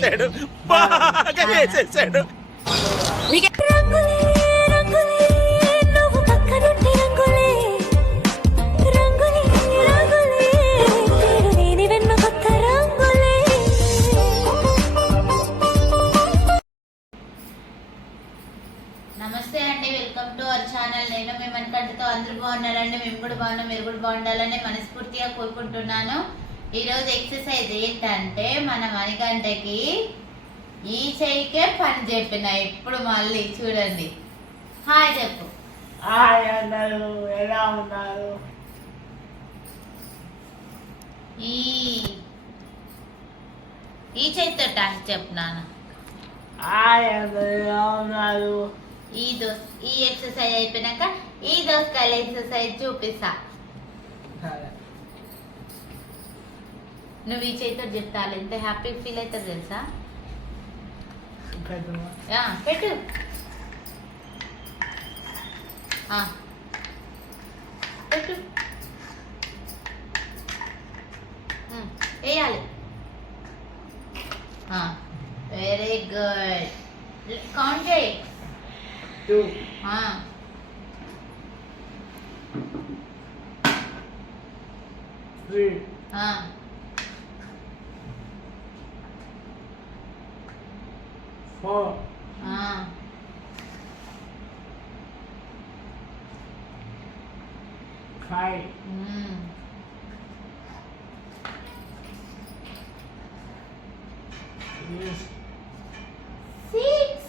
వేసేసాడు బాగా వేసేసాడు రంగులే రంగులే నువ్వు పక్కనుంటే రంగులే. రంగులే రంగులే నేను లేని వెన్న కొత్త రంగులే. నమస్తే అండి వెల్కమ్ టు అవర్ ఛానల్. నేను మీ మనకంటతో అందరూ బాగున్నారండి. మేము కూడా బాగున్నాం మీరు కూడా బాగుండాలని మనస్ఫూర్తిగా కోరుకుంటున్నాను. ఈరోజు ఎక్సర్సైజ్ ఏంటంటే మన మణికంటకి ఈ చెయ్యికే పని చెప్పిన. ఇప్పుడు మళ్ళీ చూడండి. హాయ్ చెప్పు. హాయ్ అందరూ ఎలా ఉన్నారు? ఈ ఈ చేతితో టాస్ చెప్పు నాన్న. హాయ్ అందరూ ఎలా ఉన్నారు? ఈ దోస్ ఈ ఎక్సర్సైజ్ అయిపోయినాక ఈ దోసకాయల ఎక్సర్సైజ్ చూపిస్తా. నువ్వు ఈ చేతితో చెప్తాను ఎంత హ్యాపీ ఫీల్ అవుతుంది తెలుసా? పెట్టు. పెట్టు. వేయాలి. వెరీ గుడ్ కౌంట్ చేయి. టూ ఆ, four. Ah. Five. Mm. Six. Six.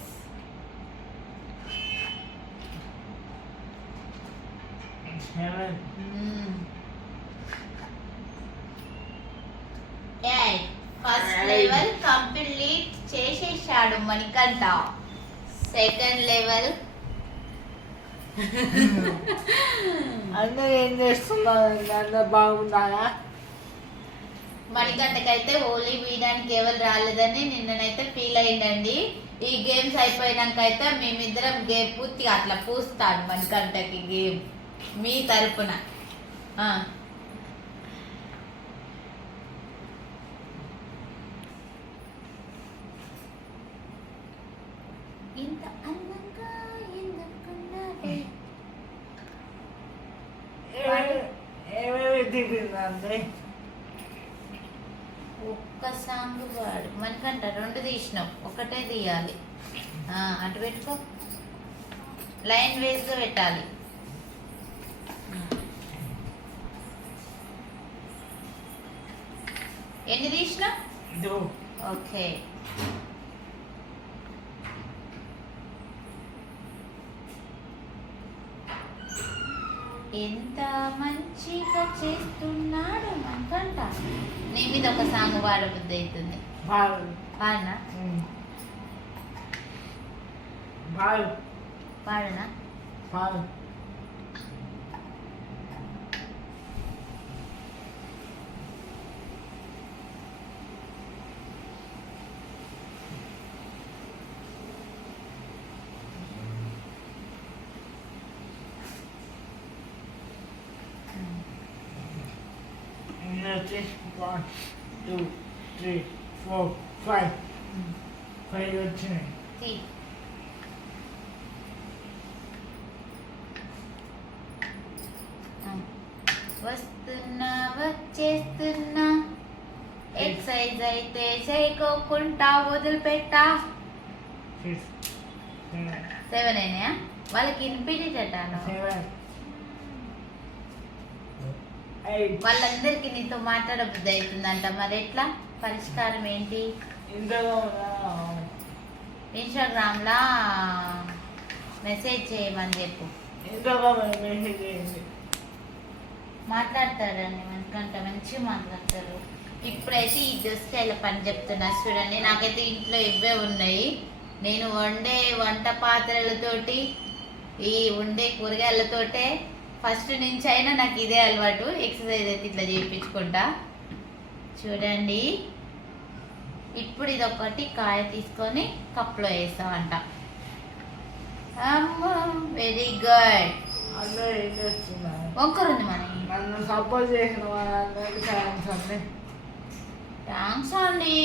Seven. Mm. Eight. First level complete. చేసేసాడు మణికంఠ. Second level. అందరూ ఏం చేస్తున్నారు? అందరూ బాగున్నారా? మణికంఠకైతే హోలీ వీయడానికి ఎవరు రాలేదని నిన్ననైతే ఫీల్ అయిందండి. ఈ గేమ్స్ అయిపోయినాక అయితే మేమిద్దరం గేమ్ పూర్తిగా అట్లా పూస్తాను మణికంఠకి గేమ్. మీ తరపున. ఒక్క సాంగ్ పాడు మనకంట రెండు తీసినావు. ఒకటే తీయాలి. అటు పెట్టుకో. లైన్ వేస్గా పెట్టాలి. ఎన్ని తీసినా ఓకే. ఎంత మంచిగా చేస్తున్నాడు మనకంట నీ మీద ఒక సాంగ్ పాడబుద్ధి అవుతుంది ఫైవ్ పాడనా? ఫైవ్ పాడనా? Five Notice one, two, three, four, five. వచ్చినాయి తీ ఆ. వస్తున్నా వచ్చేస్తున్నా. ఎక్సైజ్ అయితే చేయకోకుండా వదిలిపెట్టా. సెవెన్ అయినాయా? వాళ్ళకి వినిపించేటట్టాను సెవెన్ వాళ్ళందరికీ నీతో మాట్లాడబుద్ధి అవుతుందంట మరి ఎట్లా? పరిష్కారం ఏంటి? ఇన్స్టాగ్రామ్లా మెసేజ్ చేయమని చెప్పు. మాట్లాడతారండి. మనకంట మంచిగా మాట్లాడతారు. ఇప్పుడైతే ఈ దోసకాయల పని చెప్తున్నా. చూడండి నాకైతే ఇంట్లో ఇవే ఉన్నాయి. నేను వండే వంట పాత్రలతోటి ఈ ఉండే కూరగాయలతోటే ఫస్ట్ నుంచి అయినా నాకు ఇదే అలవాటు. ఎక్సర్సైజ్ అయితే ఇట్లా చేయించుకుంటా. చూడండి. ఇప్పుడు ఇది ఒకటి కాయ తీసుకొని కప్లో వేస్తామంట. వెరీ గుడ్ వంకరుంది మన నన్ను సపోర్ట్ చేసిన వాళ్ళందరికీ థ్యాంక్స్ అండి. థ్యాంక్స్ అండి.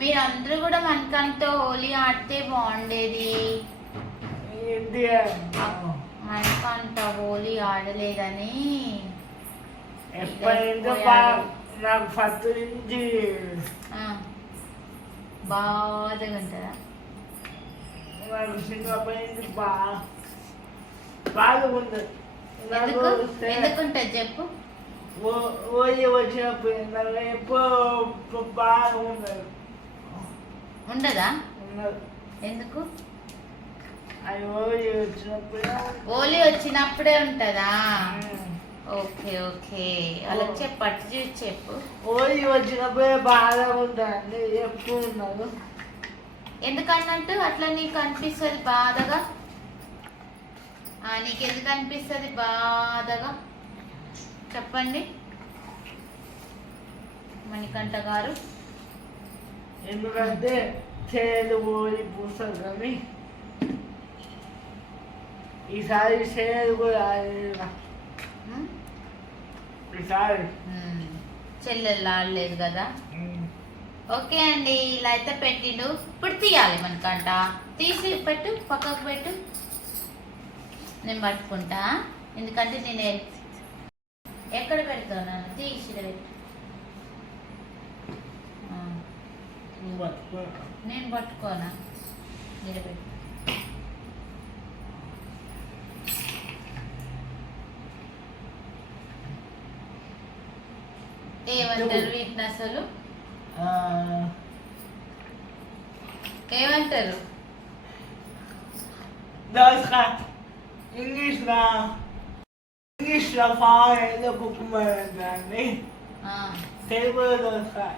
మీరందరూ కూడా మనకంతో హోలీ ఆడితే బాగుండేది. ఏంటి మనకంత హోలీ ఆడలేదని ఎప్పుడైతే నాకు ఫస్ట్ నుంచి బాధగా ఉంటుందా? నాకు చిన్నప్పటి నుంచి బాగా ఎందుకుంటుంది చెప్పు. ఓయి వచ్చినప్పుడు నాకు ఎప్పుడు బాగా ఉండదు. ఉండదా? ఉండదు. ఎందుకు? ఓయి వచ్చినప్పుడు ఉంటుందా. Okay okay. వాళ్ళకి చెప్పు అటు చూసి చెప్పు. ఓయి వచ్చినప్పుడే బాగా ఉంటుంది ఎప్పుడు ఉండదు. ఎందుకన్నట్టు? అట్లా నీకు అనిపిస్తుంది బాధగా? ఆ, నీకు ఎందుకు అనిపిస్తుంది బాధగా? చెప్పండి. మణికంఠ గారు. ఎందుకంటే చేదు ఓడి పూస్తారు కానీ ఈసారి చేదు కూడా ఈసారి చెల్లెళ్ళు ఆడలేదు కదా ఓకే అండి ఇలా అయితే పెట్టిండు ఇప్పుడు తీయాలి మనకంట తీసి పెట్టు పక్కకు పెట్టు నేను పట్టుకుంటా ఎందుకంటే నేను ఎక్కడ పెడతాను తీసి పెట్టు. నేను పట్టుకోనా నిలబెట్టు ఏమంటారు వీటిని అసలు? ఏమంటారు? దోసకాయ ఇంగ్లీష్లో ఇంగ్లీష్లో ఫామ్ ఏదో కుక్కుమర్ అంటారండి తెలుగులో దోసకాయ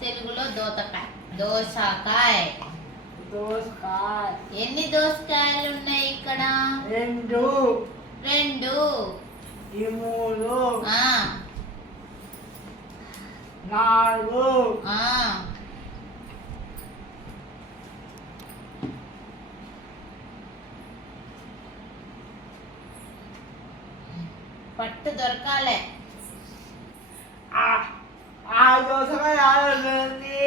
తెలుగులో దోతకాయ దోసకాయ. దోసకాయ. ఎన్ని దోసకాయలు ఉన్నాయి ఇక్కడ? రెండు. రెండు. ఈ మూడు. నాలుగు. ఆ. పట్టు దొరకాలే. ఆ- ఆ దోసకాయ ఆడదండి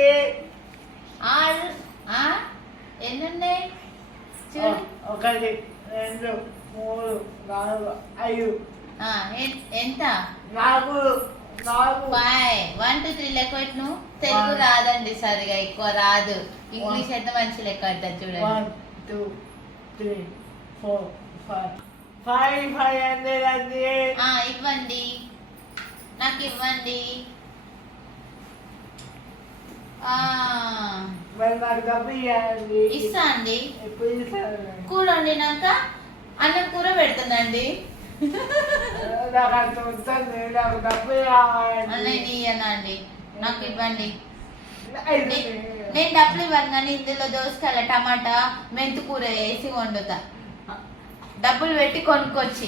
ఆరు ఆ? ఎన్ని ఉన్నాయి చూడు ఒకటి రెండు మూడు నాలుగు ఐదు. ఎంత? నాలుగు. వన్ టూ త్రీ లెక్క పెట్టు తెలుగు. రాదండి సరిగా ఎక్కువ రాదు. ఇంగ్లీష్ ఎంత మంచి లెక్క పెడతారు చూడండి. One two three four five five five hundred ఆ, ఇవ్వండి. నాకు ఇవ్వండి. ఇస్తా అండి. కూర వండినాక అన్నం కూర పెడుతుందండి. నాకు అంత వస్తుంది నాకు డబ్బు ఇవ్వండి నాకు నేను డబ్బులు ఇవ్వను కానీ ఇందులో దోసకాయల టమాటా మెంతు కూర వేసి వండుతా డబ్బులు పెట్టి కొనుక్కొచ్చి.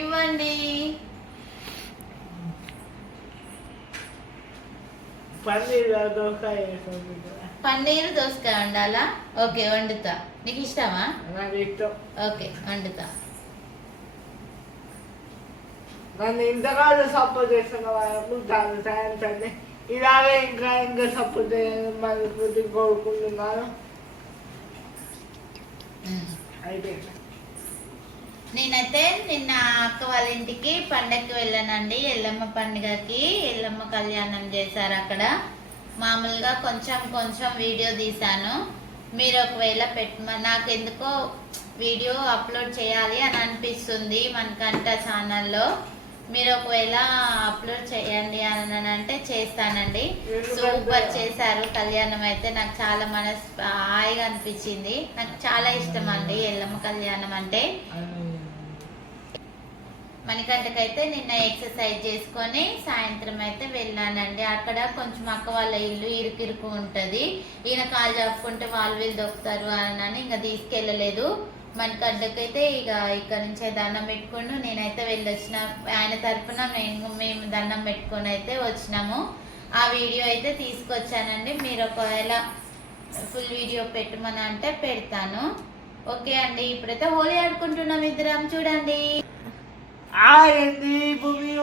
ఇవ్వండి పన్నీర్ దోసకాయ. పన్నీరు దోసకాయ వండాలా? ఓకే వండుతా. నీకు ఇష్టమా? ఓకే వండుతా. నన్ను ఇంతకాలం సపోర్ట్ చేస్తున్న వాళ్ళకు చాలా థ్యాంక్స్ అండి. ఇలాగే ఇంకా ఇంకా సపోర్ట్ మనస్ఫూర్తి కోరుకుంటున్నాను. అయిపోయింది? నేనైతే నిన్న అక్క వాళ్ళ ఇంటికి పండగకి వెళ్ళానండి. ఎల్లమ్మ పండుగకి ఎల్లమ్మ కళ్యాణం చేశారు అక్కడ. మామూలుగా కొంచెం కొంచెం వీడియో తీశాను. మీరు ఒకవేళ పెట్ నాకు ఎందుకో వీడియో అప్లోడ్ చేయాలి అని అనిపిస్తుంది మనకంట ఛానల్లో. మీరు ఒకవేళ అప్లోడ్ చేయండి అని అంటే చేస్తానండి. సూపర్ చేశారు కళ్యాణం అయితే. నాకు చాలా మనస్ హాయిగా అనిపించింది. నాకు చాలా ఇష్టం అండి ఎల్లమ్మ కళ్యాణం అంటే. మణికంటకైతే నిన్న ఎక్సర్సైజ్ చేసుకొని సాయంత్రం అయితే వెళ్ళానండి. అక్కడ కొంచెం అక్క వాళ్ళ ఇల్లు ఇరుకిరుకు ఉంటుంది. ఈయన కాలు చెప్పుకుంటే వాళ్ళు వీళ్ళు దొక్కుతారు అని ఇంకా తీసుకెళ్ళలేదు. మణికంటకైతే ఇక ఇక్కడ నుంచే దండం పెట్టుకుని నేనైతే వెళ్ళొచ్చిన ఆయన తరఫున మేము మేము దండం పెట్టుకొని అయితే వచ్చినాము. ఆ వీడియో అయితే తీసుకొచ్చానండి. మీరు ఒకవేళ ఫుల్ వీడియో పెట్టమని అంటే పెడతాను. ఓకే అండి. ఇప్పుడైతే హోలీ ఆడుకుంటున్నాం ఇద్దరం. చూడండి. ఆయండి భూమి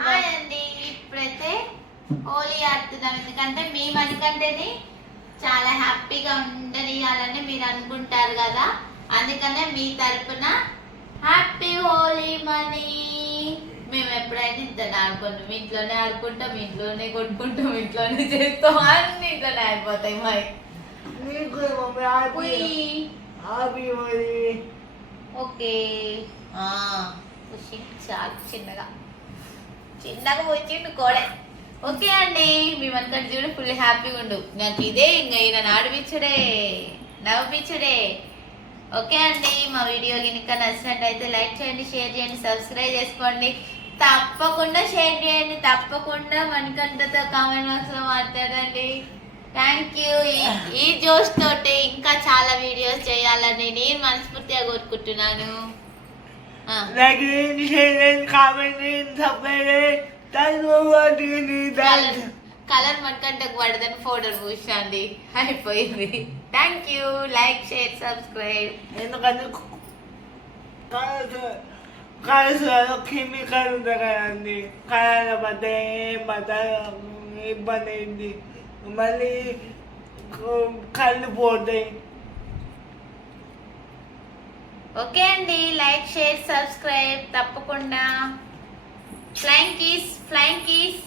హాయ్ అండి ఇప్పుడైతే హోలీ ఆడుతున్నాం. ఎందుకంటే మీ మనకంటేనే చాలా హ్యాపీగా ఉండనియాలని మీరు అనుకుంటారు కదా. అందుకనే మీ తరపున హ్యాపీ హోలీ మనీ. మేము ఎప్పుడైనా ఇద్దరు ఆడుకుంటాం. మీ ఇంట్లోనే ఆడుకుంటాం ఇంట్లోనే కొట్టుకుంటాం ఇంట్లోనే చేస్తాం. అన్ని ఇంట్లోనే అయిపోతాయి మరి. ఓకే. ఆ, చాలా చిన్నగా చిన్నగా వచ్చిండు కోడే ఓకే అండి మీ మనకంటే చూడు ఫుల్ హ్యాపీగా ఉండు నాకు ఇదే ఇంకా ఈయన ఆడిపించుడే నవ్వించుడే ఓకే అండి మా వీడియో కనుక నచ్చినట్టయితే లైక్ చేయండి షేర్ చేయండి సబ్స్క్రైబ్ చేసుకోండి తప్పకుండా షేర్ చేయండి తప్పకుండా మనకంటతో కామెంట్ బాక్స్లో మాట్లాడండి థ్యాంక్ యూ ఈ జోష్ తోటి ఇంకా చాలా వీడియోస్ చేయాలని నేను మనస్ఫూర్తిగా కోరుకుంటున్నాను కలర్ కలర్ మనకంటకు పడదని ఫోటో పూసండి అయిపోయింది. Thank you like share subscribe ఎందుకంటే కలర్స్లో కెమికల్ ఉంటుంది కదండి. కలర్ పడితే ఏం పడ్డ ఇబ్బంది అయింది. మళ్ళీ కళ్ళు పోతాయి. ఓకే అండి. లైక్ షేర్ సబ్స్క్రైబ్ తప్పకుండా. Flying kiss flying kiss.